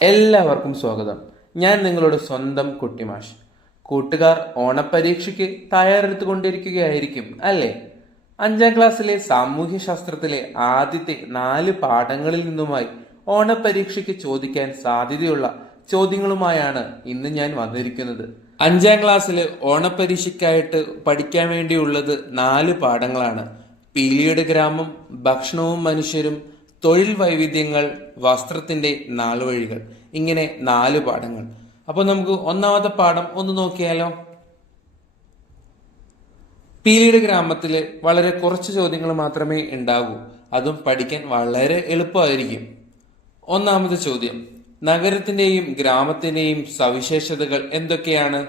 എല്ലാവർക്കും സ്വാഗതം. ഞാൻ നിങ്ങളുടെ സ്വന്തം കുട്ടിമാഷ്. കൂട്ടുകാർ ഓണപരീക്ഷയ്ക്ക് തയ്യാറെടുത്തുകൊണ്ടിരിക്കുകയായിരിക്കും അല്ലേ? 5ാം ക്ലാസ്സിലെ സാമൂഹ്യ ശാസ്ത്രത്തിലെ ആദ്യത്തെ 4 പാഠങ്ങളിൽ നിന്നുമായി ഓണപരീക്ഷയ്ക്ക് ചോദിക്കാൻ സാധ്യതയുള്ള ചോദ്യങ്ങളുമായാണ് ഇന്ന് ഞാൻ വന്നിരിക്കുന്നത്. 5ാം ക്ലാസ്സില് ഓണപരീക്ഷയ്ക്കായിട്ട് പഠിക്കാൻ വേണ്ടിയുള്ളത് 4 പാഠങ്ങളാണ്. പീലിയുടെ ഗ്രാമം, ഭക്ഷണവും മനുഷ്യരും, തൊഴിൽ വൈവിധ്യങ്ങൾ, വസ്ത്രത്തിന്റെ നാളുവഴികൾ. ഇങ്ങനെ 4 പാഠങ്ങൾ. അപ്പോൾ നമുക്ക് ഒന്നാമത്തെ പാഠം ഒന്ന് നോക്കിയാലോ. പീലിയുടെ ഗ്രാമത്തില് വളരെ കുറച്ച് ചോദ്യങ്ങൾ മാത്രമേ ഉണ്ടാകൂ. അതും പഠിക്കാൻ വളരെ എളുപ്പമായിരിക്കും. ഒന്നാമത്തെ ചോദ്യം: നഗരത്തിന്റെയും ഗ്രാമത്തിന്റെയും സവിശേഷതകൾ എന്തൊക്കെയാണ്?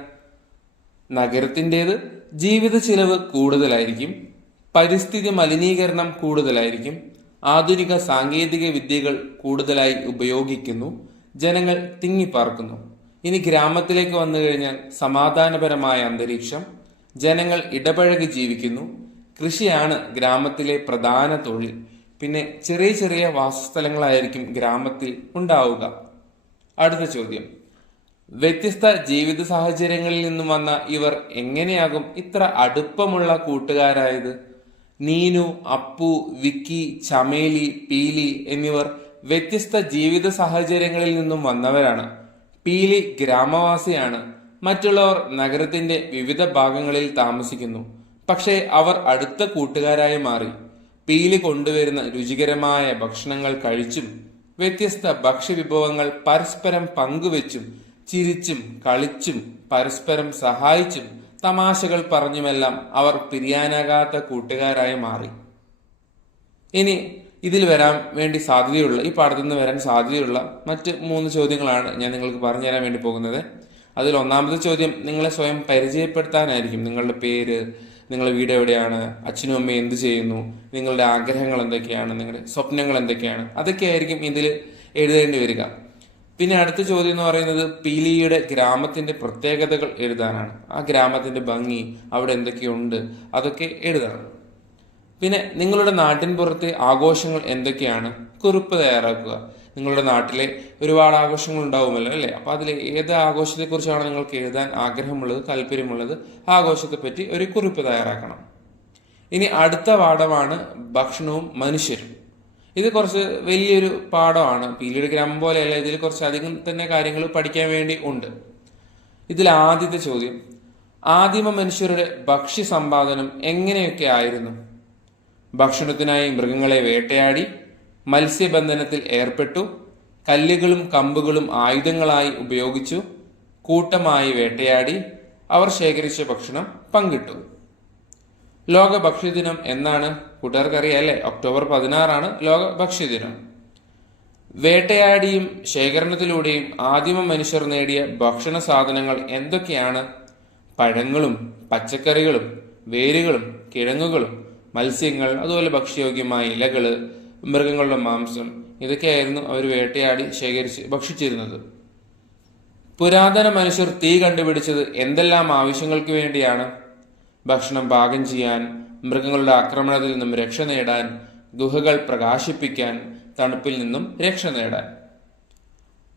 നഗരത്തിൻ്റെത് ജീവിത ചിലവ് കൂടുതലായിരിക്കും, പരിസ്ഥിതി മലിനീകരണം കൂടുതലായിരിക്കും, ആധുനിക സാങ്കേതിക വിദ്യകൾ കൂടുതലായി ഉപയോഗിക്കുന്നു, ജനങ്ങൾ തിങ്ങിപ്പാർക്കുന്നു. ഇനി ഗ്രാമത്തിലേക്ക് വന്നു കഴിഞ്ഞാൽ സമാധാനപരമായ അന്തരീക്ഷം, ജനങ്ങൾ ഇടപഴകി ജീവിക്കുന്നു, കൃഷിയാണ് ഗ്രാമത്തിലെ പ്രധാന തൊഴിൽ, പിന്നെ ചെറിയ ചെറിയ വാസസ്ഥലങ്ങളായിരിക്കും ഗ്രാമത്തിൽ ഉണ്ടാവുക. അടുത്ത ചോദ്യം: വ്യത്യസ്ത ജീവിത സാഹചര്യങ്ങളിൽ നിന്നും വന്ന ഇവർ എങ്ങനെയാകും ഇത്ര അടുപ്പമുള്ള കൂട്ടുകാരായത്? നീനു, അപ്പു, വിക്കി, ചമേലി, പീലി എന്നിവർ വ്യത്യസ്ത ജീവിത സാഹചര്യങ്ങളിൽ നിന്നും വന്നവരാണ്. പീലി ഗ്രാമവാസിയാണ്, മറ്റുള്ളവർ നഗരത്തിന്റെ വിവിധ ഭാഗങ്ങളിൽ താമസിക്കുന്നു. പക്ഷേ അവർ അടുത്ത കൂട്ടുകാരായി മാറി. പീലി കൊണ്ടുവരുന്ന രുചികരമായ ഭക്ഷണങ്ങൾ കഴിച്ചും വ്യത്യസ്ത ഭക്ഷ്യവിഭവങ്ങൾ പരസ്പരം പങ്കുവെച്ചും ചിരിച്ചും കളിച്ചും പരസ്പരം സഹായിച്ചും തമാശകൾ പറഞ്ഞുമെല്ലാം അവർ പിരിയാനാകാത്ത കൂട്ടുകാരായി മാറി. ഇനി ഇതിൽ വരാൻ വേണ്ടി സാധ്യതയുള്ള, ഈ പാഠത്തിൽ നിന്ന് വരാൻ സാധ്യതയുള്ള മറ്റ് 3 ചോദ്യങ്ങളാണ് ഞാൻ നിങ്ങൾക്ക് പറഞ്ഞു തരാൻ വേണ്ടി പോകുന്നത്. അതിൽ ഒന്നാമത്തെ ചോദ്യം നിങ്ങളെ സ്വയം പരിചയപ്പെടുത്താനായിരിക്കും. നിങ്ങളുടെ പേര്, നിങ്ങളുടെ വീട് എവിടെയാണ്, അച്ഛനും അമ്മയും എന്ത് ചെയ്യുന്നു, നിങ്ങളുടെ ആഗ്രഹങ്ങൾ എന്തൊക്കെയാണ്, നിങ്ങളുടെ സ്വപ്നങ്ങൾ എന്തൊക്കെയാണ്, അതൊക്കെ ആയിരിക്കും ഇതിൽ എഴുതേണ്ടി വരിക. പിന്നെ അടുത്ത ചോദ്യം എന്ന് പറയുന്നത് പീലിയുടെ ഗ്രാമത്തിന്റെ പ്രത്യേകതകൾ എഴുതാനാണ്. ആ ഗ്രാമത്തിന്റെ ഭംഗി, അവിടെ എന്തൊക്കെയുണ്ട്, അതൊക്കെ എഴുതണം. പിന്നെ നിങ്ങളുടെ നാട്ടിൻ പുറത്തെ ആഘോഷങ്ങൾ എന്തൊക്കെയാണ്, കുറിപ്പ് തയ്യാറാക്കുക. നിങ്ങളുടെ നാട്ടിലെ ഒരുപാട് ആഘോഷങ്ങൾ ഉണ്ടാവുമല്ലോ അല്ലേ? അപ്പൊ അതിൽ ഏത് ആഘോഷത്തെ കുറിച്ചാണ് നിങ്ങൾക്ക് എഴുതാൻ ആഗ്രഹമുള്ളത്, താല്പര്യമുള്ളത്, ആഘോഷത്തെ പറ്റി ഒരു കുറിപ്പ് തയ്യാറാക്കണം. ഇനി അടുത്ത പാഠമാണ് ഭക്ഷണവും മനുഷ്യരും. ഇത് കുറച്ച് വലിയൊരു പാഠമാണ്. പീലിയുടെ ഗ്രാമം പോലെയല്ല, ഇതിൽ കുറച്ചധികം തന്നെ കാര്യങ്ങൾ പഠിക്കാൻ വേണ്ടി ഉണ്ട്. ഇതിൽ ആദ്യത്തെ ചോദ്യം: ആദിമ മനുഷ്യരുടെ ഭക്ഷ്യ സമ്പാദനം എങ്ങനെയൊക്കെ ആയിരുന്നു? ഭക്ഷണത്തിനായി മൃഗങ്ങളെ വേട്ടയാടി, മത്സ്യബന്ധനത്തിൽ ഏർപ്പെട്ടു, കല്ലുകളും കമ്പുകളും ആയുധങ്ങളായി ഉപയോഗിച്ചു, കൂട്ടമായി വേട്ടയാടി, അവർ ശേഖരിച്ച ഭക്ഷണം പങ്കിട്ടു. ലോക ഭക്ഷ്യദിനം എന്നാണ്? കൂട്ടുകാർക്കറിയാം അല്ലേ? ഒക്ടോബർ 16 ലോക ഭക്ഷ്യദിനം. വേട്ടയാടിയും ശേഖരണത്തിലൂടെയും ആദിമ മനുഷ്യർ നേടിയ ഭക്ഷണ സാധനങ്ങൾ എന്തൊക്കെയാണ്? പഴങ്ങളും പച്ചക്കറികളും വേരുകളും കിഴങ്ങുകളും മത്സ്യങ്ങൾ, അതുപോലെ ഭക്ഷ്യയോഗ്യമായ ഇലകള്, മൃഗങ്ങളുടെ മാംസം, ഇതൊക്കെയായിരുന്നു അവർ വേട്ടയാടി ശേഖരിച്ച് ഭക്ഷിച്ചിരുന്നത്. പുരാതന മനുഷ്യർ തീ കണ്ടുപിടിച്ചത് എന്തെല്ലാം ആവശ്യങ്ങൾക്ക് വേണ്ടിയാണ്? ഭക്ഷണം പാകം ചെയ്യാൻ, മൃഗങ്ങളുടെ ആക്രമണത്തിൽ നിന്നും രക്ഷ നേടാൻ, ഗുഹകൾ പ്രകാശിപ്പിക്കാൻ, തണുപ്പിൽ നിന്നും രക്ഷ നേടാൻ.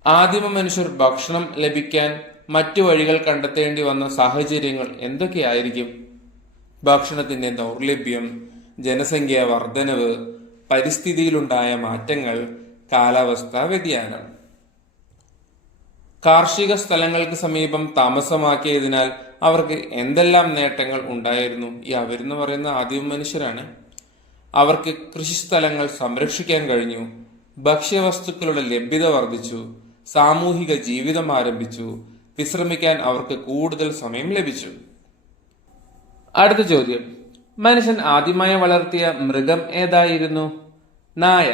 ആദിമ മനുഷ്യർ ഭക്ഷണം ലഭിക്കാൻ മറ്റു വഴികൾ കണ്ടെത്തേണ്ടി വന്ന സാഹചര്യങ്ങൾ എന്തൊക്കെയായിരിക്കും? ഭക്ഷണത്തിന്റെ ദൗർലഭ്യം, ജനസംഖ്യ വർധനവ്, പരിസ്ഥിതിയിലുണ്ടായ മാറ്റങ്ങൾ, കാലാവസ്ഥാ വ്യതിയാനം. കാർഷിക സ്ഥലങ്ങൾക്ക് സമീപം താമസമാക്കിയതിനാൽ അവർക്ക് എന്തെല്ലാം നേട്ടങ്ങൾ ഉണ്ടായിരുന്നു? ഈ അവരെന്ന് പറയുന്ന ആദിമ മനുഷ്യരാണ്. അവർക്ക് കൃഷിസ്ഥലങ്ങൾ സംരക്ഷിക്കാൻ കഴിഞ്ഞു, ഭക്ഷ്യവസ്തുക്കളുടെ ലഭ്യത വർദ്ധിച്ചു, സാമൂഹിക ജീവിതം ആരംഭിച്ചു, വിശ്രമിക്കാൻ അവർക്ക് കൂടുതൽ സമയം ലഭിച്ചു. അടുത്ത ചോദ്യം: മനുഷ്യൻ ആദ്യമായി വളർത്തിയ മൃഗം ഏതായിരുന്നു? നായ.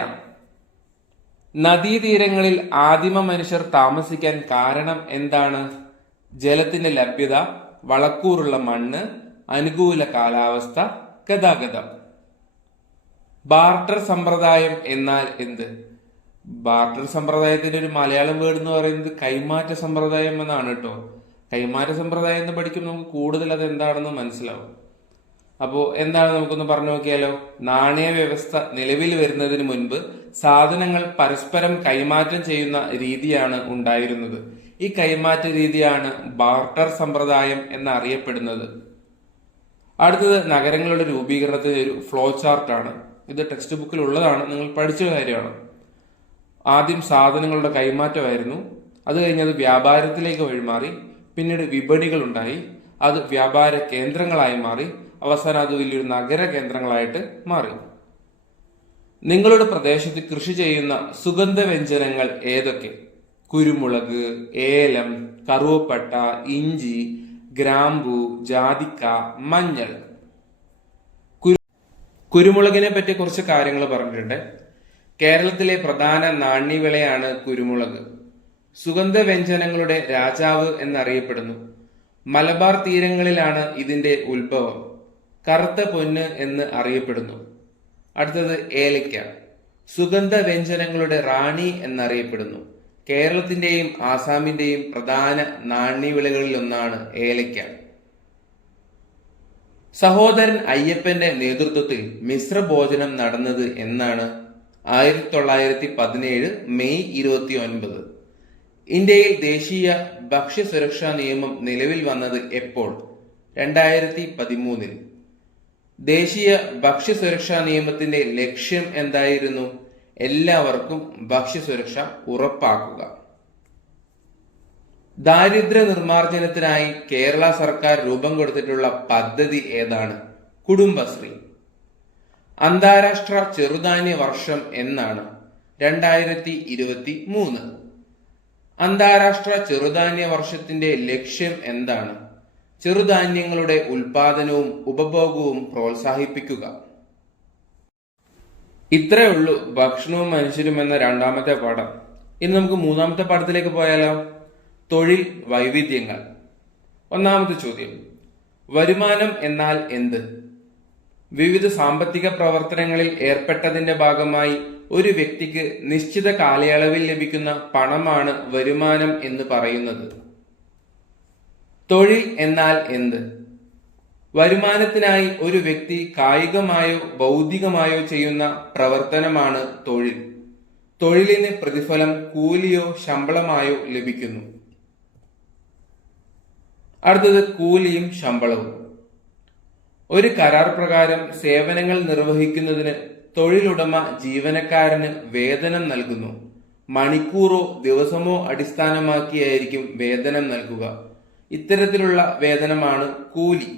നദീതീരങ്ങളിൽ ആദിമ മനുഷ്യർ താമസിക്കാൻ കാരണം എന്താണ്? ജലത്തിന്റെ ലഭ്യത, വളക്കൂറുള്ള മണ്ണ്, അനുകൂല കാലാവസ്ഥ, ഗതാഗതം. ബാർട്ടർ സമ്പ്രദായം എന്നാൽ എന്ത്? ബാർട്ടർ സമ്പ്രദായത്തിന്റെ ഒരു മലയാളം വേർഡ് എന്ന് പറയുന്നത് കൈമാറ്റ സമ്പ്രദായം എന്നാണ് കേട്ടോ. കൈമാറ്റ സമ്പ്രദായം എന്ന് പഠിക്കുമ്പോൾ നമുക്ക് കൂടുതൽ അത് എന്താണെന്ന് മനസ്സിലാവും. അപ്പോൾ എന്താണ് നമുക്കൊന്ന് പറഞ്ഞു നോക്കിയാലോ? നാണയ വ്യവസ്ഥ നിലവിൽ വരുന്നതിന് മുൻപ് സാധനങ്ങൾ പരസ്പരം കൈമാറ്റം ചെയ്യുന്ന രീതിയാണ് ഉണ്ടായിരുന്നത്. ഈ കൈമാറ്റ രീതിയാണ് ബാർട്ടർ സമ്പ്രദായം എന്നറിയപ്പെടുന്നത്. അടുത്തത് നഗരങ്ങളുടെ രൂപീകരണത്തിന് ഒരു ഫ്ലോ ചാർട്ടാണ്. ഇത് ടെക്സ്റ്റ് ബുക്കിൽ ഉള്ളതാണ്, നിങ്ങൾ പഠിച്ച കാര്യമാണ്. ആദ്യം സാധനങ്ങളുടെ കൈമാറ്റമായിരുന്നു, അത് കഴിഞ്ഞത് വ്യാപാരത്തിലേക്ക് വഴിമാറി, പിന്നീട് വിപണികൾ ഉണ്ടായി, അത് വ്യാപാര കേന്ദ്രങ്ങളായി മാറി, അവസാനം അത് വലിയൊരു നഗര കേന്ദ്രങ്ങളായിട്ട് മാറി. നിങ്ങളുടെ പ്രദേശത്ത് കൃഷി ചെയ്യുന്ന സുഗന്ധവ്യഞ്ജനങ്ങൾ ഏതൊക്കെ? കുരുമുളക്, ഏലം, കറുവപ്പട്ട, ഇഞ്ചി, ഗ്രാമ്പു, ജാതിക്ക, മഞ്ഞൾ. കുരുമുളകിനെ പറ്റി കുറച്ച് കാര്യങ്ങൾ പറഞ്ഞിട്ടുണ്ട്. കേരളത്തിലെ പ്രധാന നാണ്യവിളയാണ് കുരുമുളക്. സുഗന്ധവ്യഞ്ജനങ്ങളുടെ രാജാവ് എന്നറിയപ്പെടുന്നു. മലബാർ തീരങ്ങളിലാണ് ഇതിന്റെ ഉത്ഭവം. കറുത്ത പൊന്ന് എന്ന് അറിയപ്പെടുന്നു. അടുത്തത് ഏലയ്ക്ക. സുഗന്ധവ്യഞ്ജനങ്ങളുടെ റാണി എന്നറിയപ്പെടുന്നു. കേരളത്തിന്റെയും ആസാമിന്റെയും പ്രധാന നാണ്യവിളകളിൽ ഒന്നാണ് ഏലയ്ക്ക. സഹോദരൻ അയ്യപ്പന്റെ നേതൃത്വത്തിൽ മിശ്രഭോജനം നടന്നത് എന്നാണ്? 1917 മെയ് 29. ഇന്ത്യയിൽ ദേശീയ ഭക്ഷ്യസുരക്ഷാ നിയമം നിലവിൽ വന്നത് എപ്പോൾ? 2013. ദേശീയ ഭക്ഷ്യസുരക്ഷാ നിയമത്തിന്റെ ലക്ഷ്യം എന്തായിരുന്നു? എല്ലാവർക്കും ഭക്ഷ്യസുരക്ഷ ഉറപ്പാക്കുക. ദാരിദ്ര്യ നിർമ്മാർജ്ജനത്തിനായി കേരള സർക്കാർ രൂപം കൊടുത്തിട്ടുള്ള പദ്ധതി ഏതാണ്? കുടുംബശ്രീ. അന്താരാഷ്ട്ര ചെറുധാന്യ വർഷം എന്നാണ്? 2023. അന്താരാഷ്ട്ര ചെറുധാന്യ വർഷത്തിന്റെ ലക്ഷ്യം എന്താണ്? ചെറുധാന്യങ്ങളുടെ ഉൽപാദനവും ഉപഭോഗവും പ്രോത്സാഹിപ്പിക്കുക. ഇത്രയേ ഉള്ളൂ ഭക്ഷണവും മനുഷ്യരും എന്ന രണ്ടാമത്തെ പാഠം. ഇനി നമുക്ക് മൂന്നാമത്തെ പാഠത്തിലേക്ക് പോയാലോ? തൊഴിൽ വൈവിധ്യങ്ങൾ. ഒന്നാമത്തെ ചോദ്യം, വരുമാനം എന്നാൽ എന്ത്? വിവിധ സാമ്പത്തിക പ്രവർത്തനങ്ങളിൽ ഏർപ്പെട്ടതിന്റെ ഭാഗമായി ഒരു വ്യക്തിക്ക് നിശ്ചിത കാലയളവിൽ ലഭിക്കുന്ന പണമാണ് വരുമാനം എന്ന് പറയുന്നത്. തൊഴിൽ എന്നാൽ എന്ത്? വരുമാനത്തിനായി ഒരു വ്യക്തി കായികമായോ ഭൗതികമായോ ചെയ്യുന്ന പ്രവർത്തനമാണ് തൊഴിൽ. തൊഴിലിന് പ്രതിഫലം കൂലിയോ ശമ്പളമായോ ലഭിക്കുന്നു. അടുത്തത് കൂലിയും ശമ്പളവും. ഒരു കരാർ പ്രകാരം സേവനങ്ങൾ നിർവഹിക്കുന്നതിന് തൊഴിലുടമ ജീവനക്കാരന് വേതനം നൽകുന്നു. മണിക്കൂറോ ദിവസമോ അടിസ്ഥാനമാക്കിയായിരിക്കും വേതനം നൽകുക. ഇത്തരത്തിലുള്ള വേതനമാണ് കൂലി.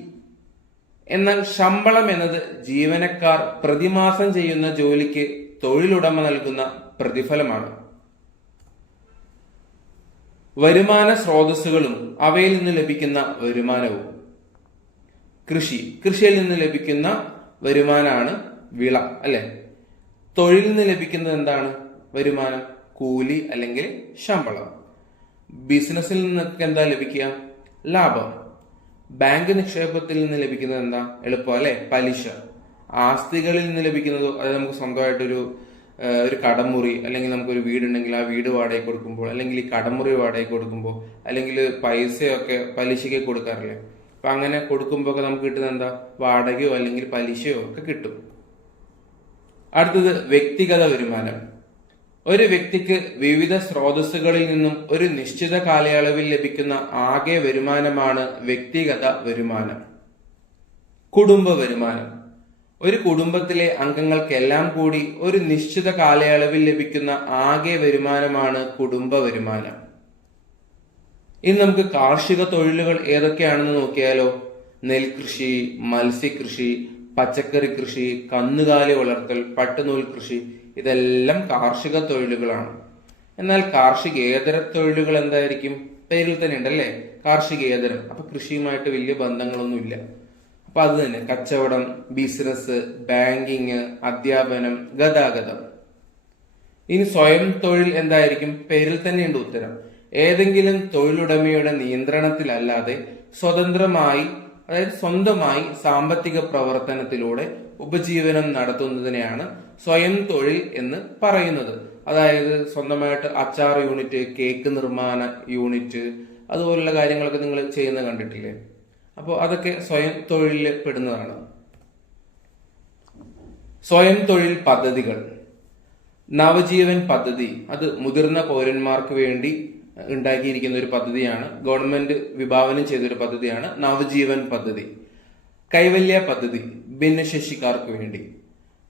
എന്നാൽ ശമ്പളം എന്നത് ജീവനക്കാർ പ്രതിമാസം ചെയ്യുന്ന ജോലിക്ക് തൊഴിലുടമ നൽകുന്ന പ്രതിഫലമാണ്. വരുമാന സ്രോതസ്സുകളും അവയിൽ നിന്ന് ലഭിക്കുന്ന വരുമാനവും. കൃഷിയിൽ നിന്ന് ലഭിക്കുന്ന വരുമാനമാണ് വിള, അല്ലെ? തൊഴിലിൽ നിന്ന് ലഭിക്കുന്നത് എന്താണ് വരുമാനം? കൂലി അല്ലെങ്കിൽ ശമ്പളം. ബിസിനസ്സിൽ നിന്നൊക്കെ എന്താ ലഭിക്കുക? ലാഭം. ബാങ്ക് നിക്ഷേപത്തിൽ നിന്ന് ലഭിക്കുന്നത് എന്താ? എളുപ്പം അല്ലെ? പലിശ. ആസ്തികളിൽ നിന്ന് ലഭിക്കുന്നതോ, അത് നമുക്ക് സ്വന്തമായിട്ടൊരു കടമുറി അല്ലെങ്കിൽ നമുക്കൊരു വീടുണ്ടെങ്കിൽ ആ വീട് വാടകയ്ക്ക് കൊടുക്കുമ്പോൾ, അല്ലെങ്കിൽ ഈ കടമുറി വാടകയ്ക്ക് കൊടുക്കുമ്പോൾ, അല്ലെങ്കിൽ പൈസയൊക്കെ പലിശയ്ക്ക് കൊടുക്കാറില്ലേ? അപ്പൊ അങ്ങനെ കൊടുക്കുമ്പോൾ ഒക്കെ നമുക്ക് കിട്ടുന്ന എന്താ? വാടകയോ അല്ലെങ്കിൽ പലിശയോ ഒക്കെ കിട്ടും. അടുത്തത് വ്യക്തിഗത വരുമാനം. ഒരു വ്യക്തിക്ക് വിവിധ സ്രോതസ്സുകളിൽ നിന്നും ഒരു നിശ്ചിത കാലയളവിൽ ലഭിക്കുന്ന ആകെ വരുമാനമാണ് വ്യക്തിഗത വരുമാനം. കുടുംബ വരുമാനം. ഒരു കുടുംബത്തിലെ അംഗങ്ങൾക്കെല്ലാം കൂടി ഒരു നിശ്ചിത കാലയളവിൽ ലഭിക്കുന്ന ആകെ വരുമാനമാണ് കുടുംബ വരുമാനം. ഇനി നമുക്ക് കാർഷിക തൊഴിലുകൾ ഏതൊക്കെയാണെന്ന് നോക്കിയാലോ? നെൽകൃഷി, മത്സ്യകൃഷി, പച്ചക്കറി കൃഷി, കന്നുകാലി വളർത്തൽ, പട്ടുനൂൽ കൃഷി, ഇതെല്ലാം കാർഷിക തൊഴിലുകളാണ്. എന്നാൽ കാർഷികേതര തൊഴിലുകൾ എന്തായിരിക്കും? പേരിൽ തന്നെ ഉണ്ടല്ലേ, കാർഷികേതരം. അപ്പൊ കൃഷിയുമായിട്ട് വലിയ ബന്ധങ്ങളൊന്നുമില്ല. അപ്പൊ അത് തന്നെ കച്ചവടം, ബിസിനസ്, ബാങ്കിങ്, അധ്യാപനം, ഗതാഗതം. ഇനി സ്വയം തൊഴിൽ എന്തായിരിക്കും? പേരിൽ തന്നെയുണ്ട് ഉത്തരം. ഏതെങ്കിലും തൊഴിലുടമയുടെ നിയന്ത്രണത്തിലല്ലാതെ സ്വതന്ത്രമായി, അതായത് സ്വന്തമായി സാമ്പത്തിക പ്രവർത്തനത്തിലൂടെ ഉപജീവനം നടത്തുന്നതിനെയാണ് സ്വയം തൊഴിൽ എന്ന് പറയുന്നത്. അതായത് സ്വന്തമായിട്ട് അച്ചാർ യൂണിറ്റ്, കേക്ക് നിർമ്മാണ യൂണിറ്റ്, അതുപോലുള്ള കാര്യങ്ങളൊക്കെ നിങ്ങൾ ചെയ്യുന്നത് കണ്ടിട്ടില്ലേ? അപ്പോൾ അതൊക്കെ സ്വയം തൊഴിലിൽ പെടുന്നതാണ്. സ്വയം തൊഴിൽ പദ്ധതികൾ. നവജീവൻ പദ്ധതി അത് മുതിർന്ന പൗരന്മാർക്ക് വേണ്ടി ഉണ്ടാക്കിയിരിക്കുന്ന ഒരു പദ്ധതിയാണ്. ഗവൺമെന്റ് വിഭാവനം ചെയ്തൊരു പദ്ധതിയാണ് നവജീവൻ പദ്ധതി. കൈവല്യ പദ്ധതി ഭിന്നശേഷിക്കാർക്ക് വേണ്ടി.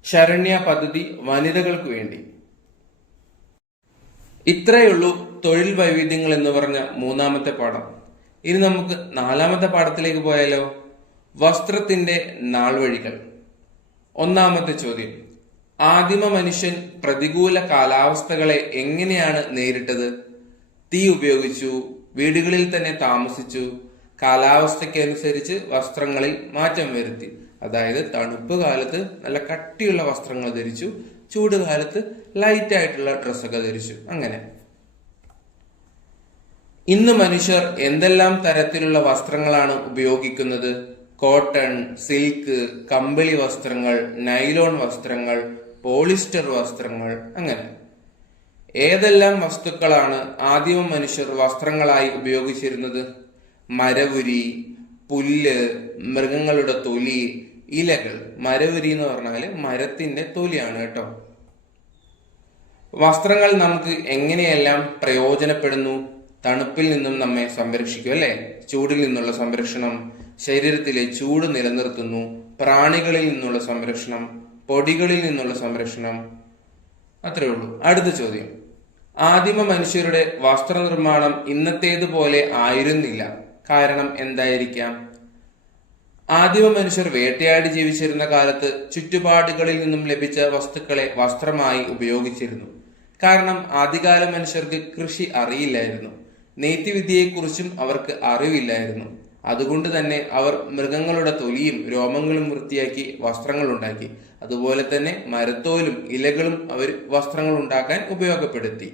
ശരണ്യ പദ്ധതി വനിതകൾക്ക് വേണ്ടി. ഇത്രയുള്ളൂ തൊഴിൽ വൈവിധ്യങ്ങൾ എന്ന് പറഞ്ഞ മൂന്നാമത്തെ പാഠം. ഇനി നമുക്ക് നാലാമത്തെ പാഠത്തിലേക്ക് പോയാലോ? വസ്ത്രത്തിന്റെ നാൾവഴികൾ. ഒന്നാമത്തെ ചോദ്യം: ആദിമ മനുഷ്യൻ പ്രതികൂല കാലാവസ്ഥകളെ എങ്ങനെയാണ് നേരിട്ടത്? തീ ഉപയോഗിച്ചു, വീടുകളിൽ തന്നെ താമസിച്ചു, കാലാവസ്ഥയ്ക്കനുസരിച്ച് വസ്ത്രങ്ങളിൽ മാറ്റം വരുത്തി. അതായത് തണുപ്പ് കാലത്ത് നല്ല കട്ടിയുള്ള വസ്ത്രങ്ങൾ ധരിച്ചു, ചൂട് കാലത്ത് ലൈറ്റ് ആയിട്ടുള്ള ഡ്രസ്സൊക്കെ ധരിച്ചു. അങ്ങനെ ഇന്ന് മനുഷ്യർ എന്തെല്ലാം തരത്തിലുള്ള വസ്ത്രങ്ങളാണ് ഉപയോഗിക്കുന്നത്? കോട്ടൺ, സിൽക്ക്, കമ്പിളി വസ്ത്രങ്ങൾ, നൈലോൺ വസ്ത്രങ്ങൾ, പോളിസ്റ്റർ വസ്ത്രങ്ങൾ. അങ്ങനെ ഏതെല്ലാം വസ്തുക്കളാണ് ആദിമ മനുഷ്യർ വസ്ത്രങ്ങളായി ഉപയോഗിച്ചിരുന്നത്? മരവുരി, പുല്ല്, മൃഗങ്ങളുടെ തൊലി, ഇലകൾ. മരവുരി എന്ന് പറഞ്ഞാല് മരത്തിന്റെ തൊലിയാണ് കേട്ടോ. വസ്ത്രങ്ങൾ നമുക്ക് എങ്ങനെയെല്ലാം പ്രയോജനപ്പെടുന്നു? തണുപ്പിൽ നിന്നും നമ്മെ സംരക്ഷിക്കും അല്ലെ? ചൂടിൽ നിന്നുള്ള സംരക്ഷണം, ശരീരത്തിലെ ചൂട് നിലനിർത്തുന്നു, പ്രാണികളിൽ നിന്നുള്ള സംരക്ഷണം, പൊടികളിൽ നിന്നുള്ള സംരക്ഷണം. അത്രേ ഉള്ളൂ. അടുത്ത ചോദ്യം: ആദിമ മനുഷ്യരുടെ വസ്ത്രനിർമ്മാണം ഇന്നത്തേതുപോലെ ആയിരുന്നില്ല. കാരണം എന്തായിരിക്കാം? ആദിമ മനുഷ്യർ വേട്ടയാടി ജീവിച്ചിരുന്ന കാലത്ത് ചുറ്റുപാടുകളിൽ നിന്നും ലഭിച്ച വസ്തുക്കളെ വസ്ത്രമായി ഉപയോഗിച്ചിരുന്നു. കാരണം ആദ്യകാല മനുഷ്യർക്ക് കൃഷി അറിയില്ലായിരുന്നു, നെയ്ത്തുവിദ്യയെക്കുറിച്ചും അവർക്ക് അറിവില്ലായിരുന്നു. അതുകൊണ്ട് തന്നെ അവർ മൃഗങ്ങളുടെ തൊലിയും രോമങ്ങളും വൃത്തിയാക്കി വസ്ത്രങ്ങൾ ഉണ്ടാക്കി. അതുപോലെ തന്നെ മരത്തോലും ഇലകളും അവർ വസ്ത്രങ്ങൾ ഉണ്ടാക്കാൻ ഉപയോഗപ്പെടുത്തി.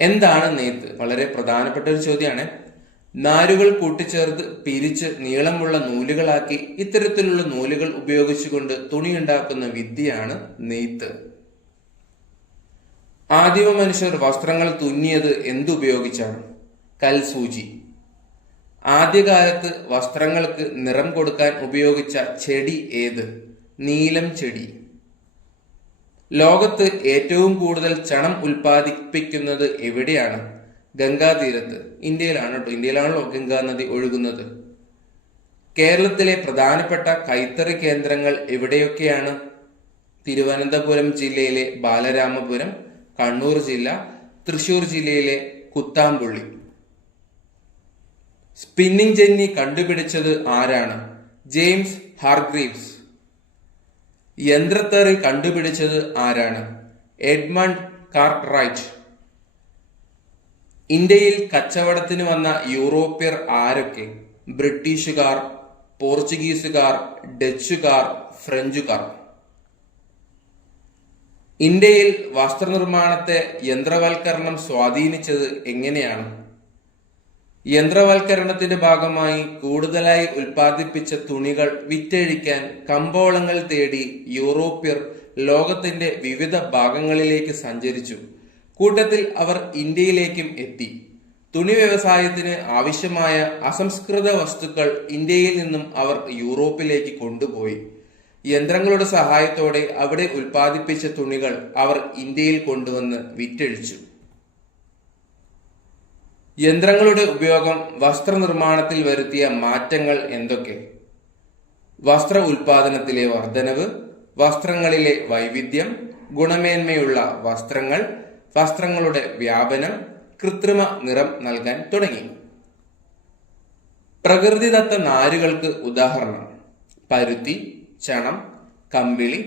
എന്താണ് നെയ്ത്ത്? വളരെ പ്രധാനപ്പെട്ട ഒരു ചോദ്യമാണ്. നാരുകൾ കൂട്ടിച്ചേർത്ത് പിരിച്ച് നീളമുള്ള നൂലുകളാക്കി ഇത്തരത്തിലുള്ള നൂലുകൾ ഉപയോഗിച്ചുകൊണ്ട് തുണി ഉണ്ടാക്കുന്ന വിദ്യയാണ് നെയ്ത്ത്. ആദിമ മനുഷ്യർ വസ്ത്രങ്ങൾ തുന്നിയത് എന്തുപയോഗിച്ചാണ്? കൽസൂചി. ആദ്യകാലത്ത് വസ്ത്രങ്ങൾക്ക് നിറം കൊടുക്കാൻ ഉപയോഗിച്ച ചെടി ഏത്? നീലം ചെടി. ലോകത്ത് ഏറ്റവും കൂടുതൽ ചണം ഉൽപ്പാദിപ്പിക്കുന്നത് എവിടെയാണ്? ഗംഗാതീരത്ത്. ഇന്ത്യയിലാണ് കേട്ടോ. ഇന്ത്യയിലാണല്ലോ ഗംഗാ നദി ഒഴുകുന്നത്. കേരളത്തിലെ പ്രധാനപ്പെട്ട കൈത്തറി കേന്ദ്രങ്ങൾ എവിടെയൊക്കെയാണ്? തിരുവനന്തപുരം ജില്ലയിലെ ബാലരാമപുരം, കണ്ണൂർ ജില്ല, തൃശൂർ ജില്ലയിലെ കുത്താമ്പുള്ളി. സ്പിന്നിംഗ് ജെന്നി കണ്ടുപിടിച്ചത് ആരാണ്? James Hargreaves. യന്ത്രത്തേറി കണ്ടുപിടിച്ചത് ആരാണ്? എഡ്മണ്ട് കാർട്ട്റൈറ്റ്. ഇന്ത്യയിൽ കച്ചവടത്തിന് വന്ന യൂറോപ്യർ ആരൊക്കെ? ബ്രിട്ടീഷുകാർ, പോർച്ചുഗീസുകാർ, ഡച്ചുകാർ, ഫ്രഞ്ചുകാർ. ഇന്ത്യയിൽ വസ്ത്രനിർമ്മാണത്തെ യന്ത്രവൽക്കരണം സ്വാധീനിച്ചത് എങ്ങനെയാണ്? യന്ത്രവൽക്കരണത്തിന്റെ ഭാഗമായി കൂടുതലായി ഉൽപ്പാദിപ്പിച്ച തുണികൾ വിറ്റഴിക്കാൻ കമ്പോളങ്ങൾ തേടി യൂറോപ്യർ ലോകത്തിന്റെ വിവിധ ഭാഗങ്ങളിലേക്ക് സഞ്ചരിച്ചു. കൂട്ടത്തിൽ അവർ ഇന്ത്യയിലേക്കും എത്തി. തുണി വ്യവസായത്തിന് ആവശ്യമായ അസംസ്കൃത വസ്തുക്കൾ ഇന്ത്യയിൽ നിന്നും അവർ യൂറോപ്പിലേക്ക് കൊണ്ടുപോയി. യന്ത്രങ്ങളുടെ സഹായത്തോടെ അവിടെ ഉൽപ്പാദിപ്പിച്ച തുണികൾ അവർ ഇന്ത്യയിൽ കൊണ്ടുവന്ന് വിറ്റഴിച്ചു. യന്ത്രങ്ങളുടെ ഉപയോഗം വസ്ത്രനിർമ്മാണത്തിൽ വരുത്തിയ മാറ്റങ്ങൾ എന്തൊക്കെ? വസ്ത്ര ഉൽപാദനത്തിലെ വർധനവ്, വസ്ത്രങ്ങളിലെ വൈവിധ്യം, ഗുണമേന്മയുള്ള വസ്ത്രങ്ങൾ, വസ്ത്രങ്ങളുടെ വ്യാപനം, കൃത്രിമ നിറം നൽകാൻ തുടങ്ങി. പ്രകൃതിദത്ത നാരുകൾക്ക് ഉദാഹരണം: പരുത്തി, ചണം, കമ്പിളി,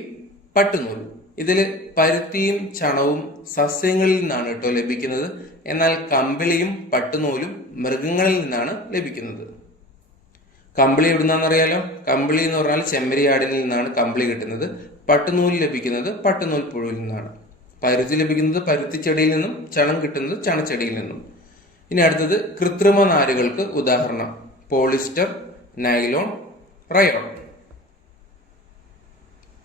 പട്ടുനൂൽ. ഇതിൽ പരുത്തിയും ചണവും സസ്യങ്ങളിൽ നിന്നാണ് കേട്ടോ ലഭിക്കുന്നത്. എന്നാൽ കമ്പിളിയും പട്ടുനൂലും മൃഗങ്ങളിൽ നിന്നാണ് ലഭിക്കുന്നത്. കമ്പിളി എവിടുന്നാന്നറിയാലോ? കമ്പിളി എന്ന് പറഞ്ഞാൽ ചെമ്മരിയാടിൽ നിന്നാണ് കമ്പിളി കിട്ടുന്നത്. പട്ടുനൂൽ ലഭിക്കുന്നത് പട്ടുനൂൽ പുഴുവിൽ നിന്നാണ്. പരുത്തി ലഭിക്കുന്നത് പരുത്തിച്ചെടിയിൽ നിന്നും, ചണം കിട്ടുന്നത് ചണച്ചെടിയിൽ നിന്നും. ഇനി അടുത്തത് കൃത്രിമ നാരുകൾക്ക് ഉദാഹരണം: പോളിസ്റ്റർ, നൈലോൺ, റയോൺ.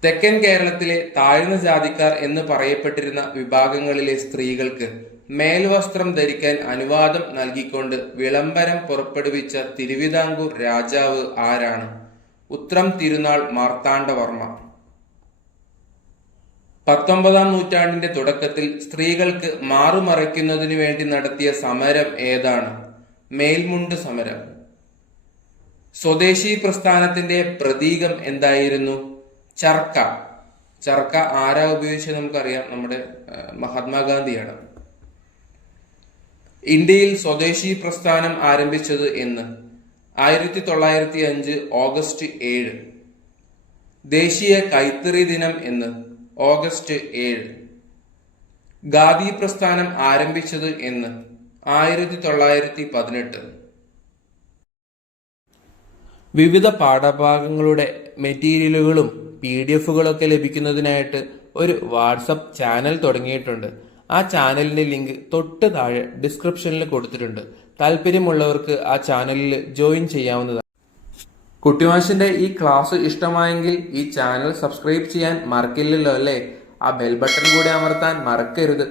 തെക്കൻ കേരളത്തിലെ താഴ്ന്ന ജാതിക്കാർ എന്ന് പറയപ്പെട്ടിരുന്ന വിഭാഗങ്ങളിലെ സ്ത്രീകൾക്ക് മേൽവസ്ത്രം ധരിക്കാൻ അനുവാദം നൽകിക്കൊണ്ട് വിളംബരം പുറപ്പെടുവിച്ച തിരുവിതാംകൂർ രാജാവ് ആരാണ്? ഉത്രം തിരുനാൾ മാർത്താണ്ഡവർമ്മ. 19-ാം നൂറ്റാണ്ടിന്റെ തുടക്കത്തിൽ സ്ത്രീകൾക്ക് മാറുമറയ്ക്കുന്നതിനു വേണ്ടി നടത്തിയ സമരം ഏതാണ്? മേൽമുണ്ട് സമരം. സ്വദേശി പ്രസ്ഥാനത്തിന്റെ പ്രതീകം എന്തായിരുന്നു? ചർക്ക. ചർക്ക ആരാ ഉപയോഗിച്ചത് നമുക്കറിയാം, നമ്മുടെ മഹാത്മാഗാന്ധിയാണ്. ഇന്ത്യയിൽ സ്വദേശി പ്രസ്ഥാനം ആരംഭിച്ചത് എന്ന്? 1905 ഓഗസ്റ്റ് 7. ദേശീയ കൈത്തറി ദിനം എന്ന്? ഓഗസ്റ്റ് 7. ഖാദി പ്രസ്ഥാനം ആരംഭിച്ചത് എന്ന്? 1918. വിവിധ പാഠഭാഗങ്ങളുടെ മെറ്റീരിയലുകളും PDF-കളൊക്കെ ലഭിക്കുന്നതിനായിട്ട് ഒരു വാട്സപ്പ് ചാനൽ തുടങ്ങിയിട്ടുണ്ട്. ആ ചാനലിന്റെ ലിങ്ക് തൊട്ട് താഴെ ഡിസ്ക്രിപ്ഷനിൽ കൊടുത്തിട്ടുണ്ട്. താല്പര്യമുള്ളവർക്ക് ആ ചാനലിൽ ജോയിൻ ചെയ്യാവുന്നതാണ്. കുട്ടിമാഷിന്റെ ഈ ക്ലാസ് ഇഷ്ടമായെങ്കിൽ ഈ ചാനൽ സബ്സ്ക്രൈബ് ചെയ്യാൻ മറക്കില്ലല്ലോ അല്ലേ? ആ ബെൽ ബട്ടൺ കൂടി അമർത്താൻ മറക്കരുത്.